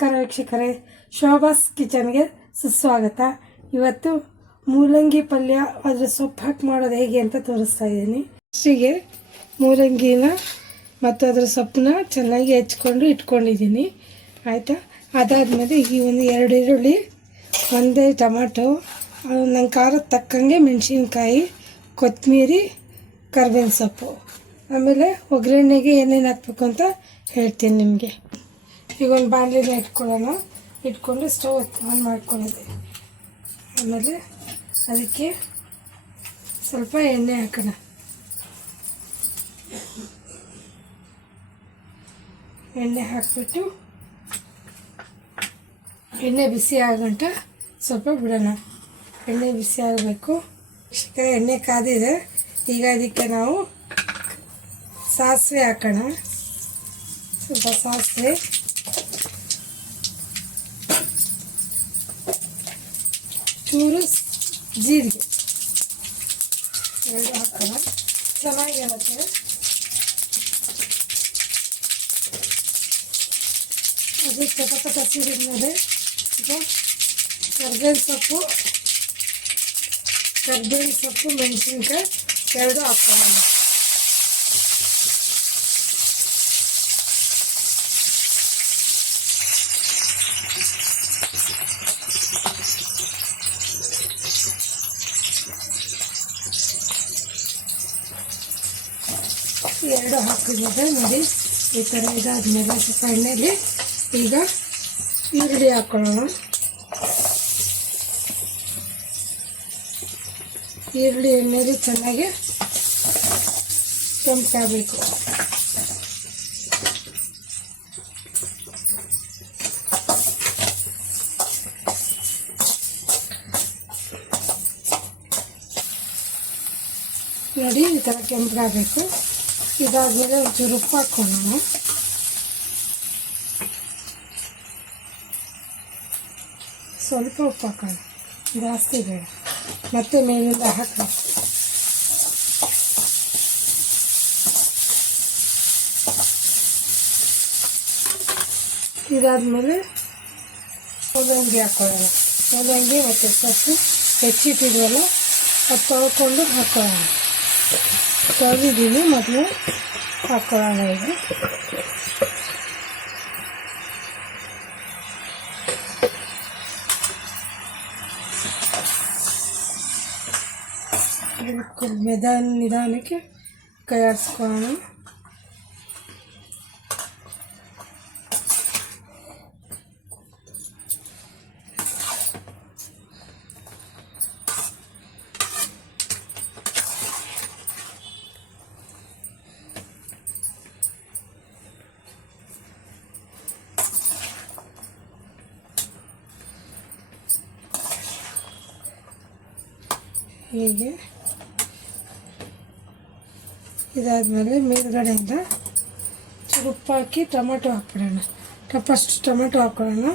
ನಮಸ್ಕಾರ ವೀಕ್ಷಕರೇ, ಶೋಭಾಸ್ ಕಿಚನ್ಗೆ ಸುಸ್ವಾಗತ. ಇವತ್ತು ಮೂಲಂಗಿ ಪಲ್ಯ ಅದರ ಸೊಪ್ಪು ಹಾಕಿ ಮಾಡೋದು ಹೇಗೆ ಅಂತ ತೋರಿಸ್ತಾ ಇದ್ದೀನಿ. ಫಸ್ಟಿಗೆ ಮೂಲಂಗಿನ ಮತ್ತು ಅದರ ಸೊಪ್ಪನ್ನ ಚೆನ್ನಾಗಿ ಹೆಚ್ಕೊಂಡು ಇಟ್ಕೊಂಡಿದ್ದೀನಿ. ಆಯಿತಾ, ಅದಾದಮೇಲೆ ಈ ಒಂದು 2 ಈರುಳ್ಳಿ, 1 ಟೊಮಾಟೊ, ನನ್ನ ಖಾರದ ತಕ್ಕಂಗೆ ಮೆಣಸಿನ್ಕಾಯಿ, ಕೊತ್ತಂಬರಿ, ಕರ್ಬೇವಿನ ಸೊಪ್ಪು, ಆಮೇಲೆ ಒಗ್ಗರಣೆಗೆ ಏನೇನು ಹಾಕಬೇಕು ಅಂತ ಹೇಳ್ತೀನಿ ನಿಮಗೆ. ಈಗ ಒಂದು ಬಾಣಲೆನ ಇಟ್ಕೊಂಡು ಸ್ಟವ್ ಆನ್ ಮಾಡ್ಕೊಳ್ಳೋದು. ಆಮೇಲೆ ಅದಕ್ಕೆ ಸ್ವಲ್ಪ ಎಣ್ಣೆ ಹಾಕೋಣ. ಎಣ್ಣೆ ಹಾಕಿಬಿಟ್ಟು ಎಣ್ಣೆ ಬಿಸಿ ಆಗಂಟ ಸ್ವಲ್ಪ ಬಿಡೋಣ. ಎಣ್ಣೆ ಬಿಸಿ ಆಗಬೇಕು. ಎಣ್ಣೆ ಕಾದಿದೆ. ಈಗ ಅದಕ್ಕೆ ನಾವು ಸಾಸಿವೆ ಹಾಕೋಣ. ಸ್ವಲ್ಪ ಸಾಸಿವೆ, ಚೂರು ಜೀರಿಗೆ, 2 ಹಾಕೋಣ. ಚೆನ್ನಾಗಿರುತ್ತೆ. ಅದು ಚಟಪಟ ಸಿಡಿದ್ಮೇಲೆ ಈಗ ಕರ್ಬೇವಿನ ಸೊಪ್ಪು, ಮೆಣಸಿನ್ಕಾಯಿ 2 ಹಾಕೋಣ. ಎರಡು ಹಾಕಿದ್ರೆ ನೋಡಿ ಈ ಥರ ಇದಾದ್ಮೇಲೆ ಸ್ವಲ್ಪ ಎಣ್ಣೆಯಲ್ಲಿ ಈಗ ಈರುಳ್ಳಿ ಹಾಕೊಳ್ಳೋಣ. ಈರುಳ್ಳಿ ಎಣ್ಣೆಯಲ್ಲಿ ಚೆನ್ನಾಗಿ ಕೆಂಪಾಗಬೇಕು. ನೋಡಿ ಈ ಥರ ಕೆಂಪಾಗಬೇಕು. ಇದಾದ್ಮೇಲೆ ಒಂಚೂರು ಉಪ್ಪು ಹಾಕ್ಕೊಳ್ಳೋಣ. ಸ್ವಲ್ಪ ಉಪ್ಪು ಹಾಕೋಣ, ಜಾಸ್ತಿ ಬೇಡ. ಮತ್ತೆ ಮೇಲಿಂದ ಹಾಕಿ ಇದಾದ್ಮೇಲೆ ಮೂಲಂಗಿ ಹಾಕೊಳ್ಳೋಣ. ಮೂಲಂಗಿ ಮತ್ತು ಸೊಪ್ಪು ಹೆಚ್ಚಿಟ್ಟಿದ್ವಲ್ಲ ಅದು ತೊಳ್ಕೊಂಡು ಹಾಕೊಳ್ಳೋಣ. ತೊಳೆದಿದ್ದೀನಿ, ಮೊದಲು ಹಾಕೊಳ್ಳೋಣ. ಈಗ ನಿಧಾನಕ್ಕೆ ಕೈ ಆಡಿಸ್ಕೊಳ್ಳೋಣ. ಹೀಗೆ ಇದಾದಮೇಲೆ ಮೇಲ್ಗಡೆಯಿಂದ ಉಪ್ಪು ಹಾಕಿ ಟೊಮೆಟೊ ಹಾಕ್ಬಿಡೋಣ. ಫಸ್ಟ್ ಟೊಮೆಟೊ ಹಾಕ್ಕೊಳ್ಳೋಣ.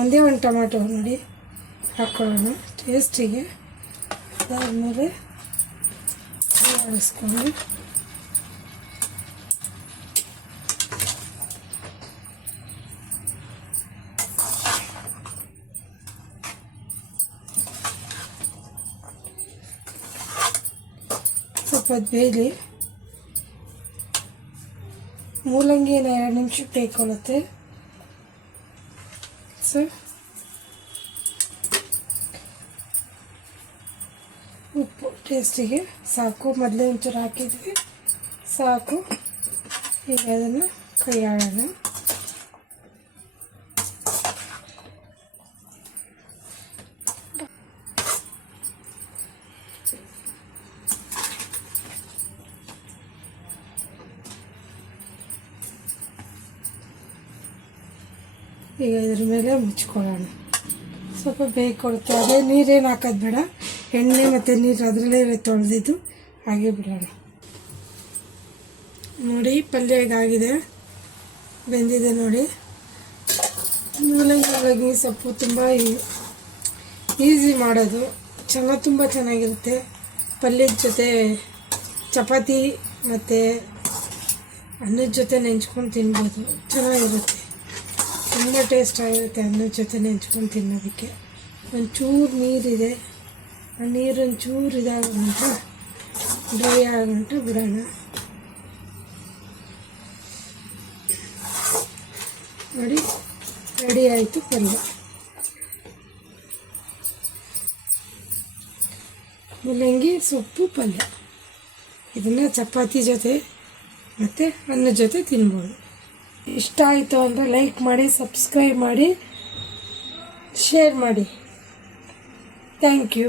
ಒಂದೇ ಒಂದು ಟೊಮೆಟೊ ನೋಡಿ ಹಾಕ್ಕೊಳ್ಳೋಣ ಟೇಸ್ಟಿಗೆ. ಅದಾದಮೇಲೆ ಆಡಿಸ್ಕೊಂಡು ಸ್ವಲ್ಪ ಬೇಯಲಿ. ಮೂಲಂಗಿನ 2 ನಿಮಿಷಕ್ಕೆ ಬೇಯ್ಕೊಳ್ಳುತ್ತೆ. ಉಪ್ಪು ಟೇಸ್ಟಿಗೆ ಸಾಕು. ಮೊದಲೇ ಒಂಚೂರು ಹಾಕಿದ್ವಿ, ಸಾಕು. ಈಗ ಅದನ್ನು ಕೈ ಆಡೋಣ. ಈಗ ಇದ್ರ ಮೇಲೆ ಮುಚ್ಕೊಳ್ಳೋಣ. ಸ್ವಲ್ಪ ಬೇಯ್ಕೊಡುತ್ತೆ. ಅದೇ ನೀರೇನು ಹಾಕೋದು ಬೇಡ. ಎಣ್ಣೆ ಮತ್ತು ನೀರು ಅದರಲ್ಲೇ ತೊಳೆದಿದ್ದು ಹಾಗೆ ಬಿಡೋಣ. ನೋಡಿ ಪಲ್ಯ ಇದಾಗಿದೆ, ಬೆಂದಿದೆ ನೋಡಿ. ಮೂಲಂಗಿ ಸೊಪ್ಪು ತುಂಬ ಈಸಿ ಮಾಡೋದು. ತುಂಬ ಚೆನ್ನಾಗಿರುತ್ತೆ. ಪಲ್ಯದ ಜೊತೆ ಚಪಾತಿ ಮತ್ತು ಅನ್ನದ ಜೊತೆ ನೆಂಚ್ಕೊಂಡು ತಿನ್ಬೋದು, ಚೆನ್ನಾಗಿರುತ್ತೆ, ತುಂಬ ಟೇಸ್ಟ್ ಆಗಿರುತ್ತೆ ಅನ್ನದ ಜೊತೆ ನೆಂಚ್ಕೊಂಡು ತಿನ್ನೋದಕ್ಕೆ. ಒಂಚೂರು ನೀರಿದೆ, ಆ ನೀರು ಒಂಚೂರು ಇದಾಗಂಟ ಡ್ರೈ ಆಗಂಟ ಬಿಡೋಣ. ನೋಡಿ ರೆಡಿ ಆಯಿತು ಪಲ್ಯ. ಮೂಲಂಗಿ ಸೊಪ್ಪು ಪಲ್ಯ. ಇದನ್ನು ಚಪಾತಿ ಜೊತೆ ಮತ್ತು ಅನ್ನದ ಜೊತೆ ತಿನ್ಬೋದು. ಇಷ್ಟ ಆಯಿತು ಅಂದರೆ ಲೈಕ್ ಮಾಡಿ, ಸಬ್ಸ್ಕ್ರೈಬ್ ಮಾಡಿ, ಶೇರ್ ಮಾಡಿ. Thank you.